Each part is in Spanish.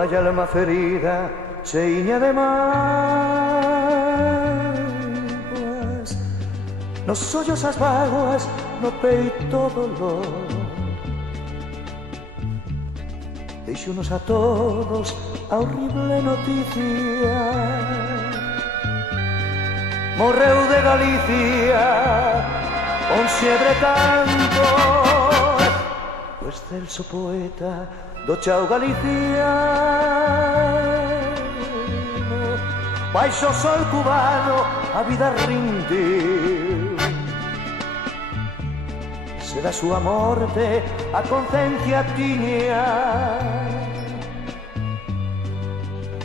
hay alma ferida, cheña de mágoas, no sollozas vaguas, no peito dolor. Deixonos a todos a horrible noticia. Morreu de Galicia con xebre canto, o excelso poeta do Chao Galicia. Baixo o sol cubano a vida rindiu, se da súa morte a conciencia tiña.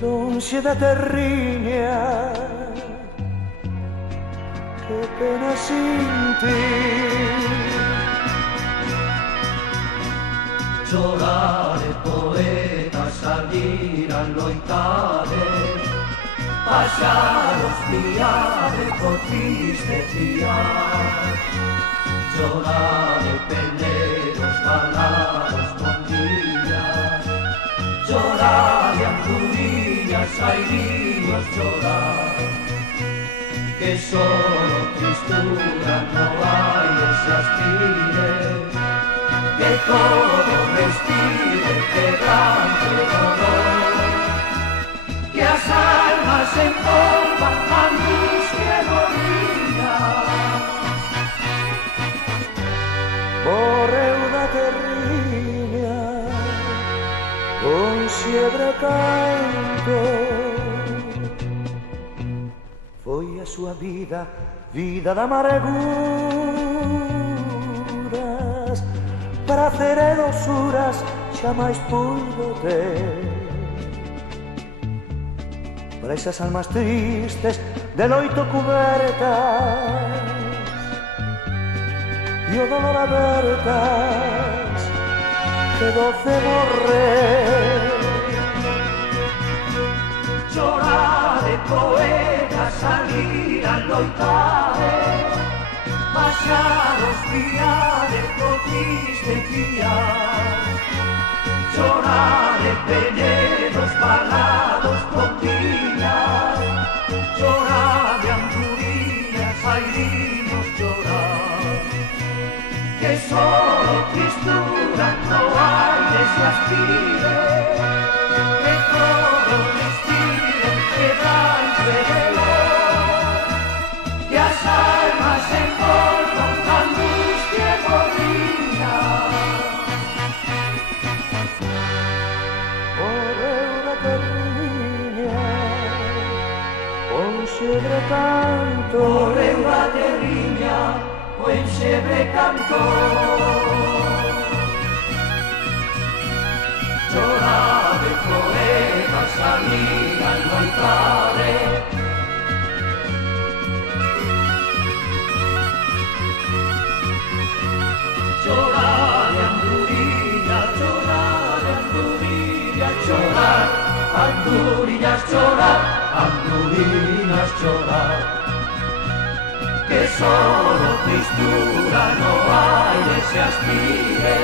Lonxe da terriña, que pena sin ti. Chorare poeta, salir a loitade, paxaros piade, co triste fiar. Chorare peneros, balados con días, chorare angurillas, airíos chorar, que solo tristura no hai e se aspire, que todo respire quebrante dolor, que as almas envolvan angustia e moría. Morreu da terriña con xebre canto, foi a súa vida, vida de amarguras, prazer e doçuras xamais puido ter. Para esas almas tristes de loito cubertas e o dolor abertas, que doce morrer. Chorade poeta, salir a loitade, baixaros fiade, co triste fiar. Chorade penedos, balados con tiñas, chorade angurillas, airíos chorar, que solo tristura no hai e se aspire, que todo respire quebrante dolor, que as almas envolvan angustia e moría. Morreu da terriña con xebre canto, Morreu a terriña, o enxebre cantor. Chorade poemas, salir a loitade, chorade andurilla, chorade andurilla, chorar, andurillas chorar, andurillas chorar, que solo tristura no hai e se aspire,